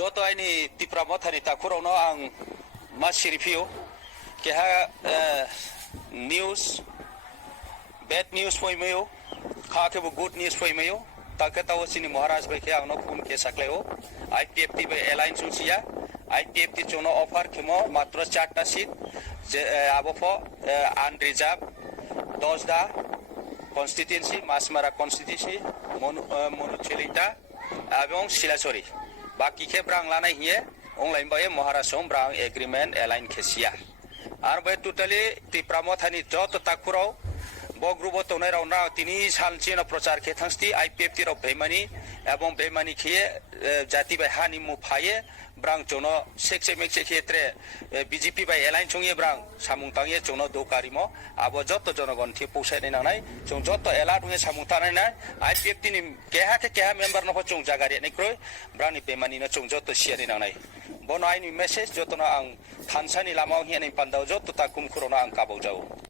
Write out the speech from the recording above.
joto aini tipramothani takurono ang masiripio keha news bad news poimayo khake bu good news poimayo takatawo sini maharaj bai ke angno kun ke sakleo IPFT bai airline susia IPFT chono offer khemo matro 4টা seat abofo unreserved 10টা constituency masmara constituency monuchelita এবং শিলাচরি বাকি কে ব্রাং লানাই হিয়ে online বায়ে মহারাষ্ট্র ব্রাং agreement এলাইন খেসিয়া আর বাই টোটালি তিপ্রামথানি যত তাকুরাও বগ্রুব তনাই রাউনা তিনি সালচিন প্রচার খে থাংস্তি আইপিএফটি র বেমানি এবং বেমানি খেয়ে জাতি বাই হানি মুফায়ে ব্রাং চনো সেকসে মেকসে ক্ষেত্রে বিজেপি বাই এলাইন চঙিয়ে ব্রাং সামুং তাঙিয়ে চনো দোকারিমো আবো যত জনগণ থি পৌঁছাই নানাই চং যত এলা দুঙে সামুং তানাই নাই আইপিএফটি নি কেহা মেম্বার নহ চং জাগারি নিক্রয় ব্রাংনি বেমানি ন চং যত সিয়ানি নানাই বন আইনি মেসেজ যতনা আং থানসানি লামাও হিয়ানি পান্দাও যত তা কুমখুরনা আং কাবাও যাও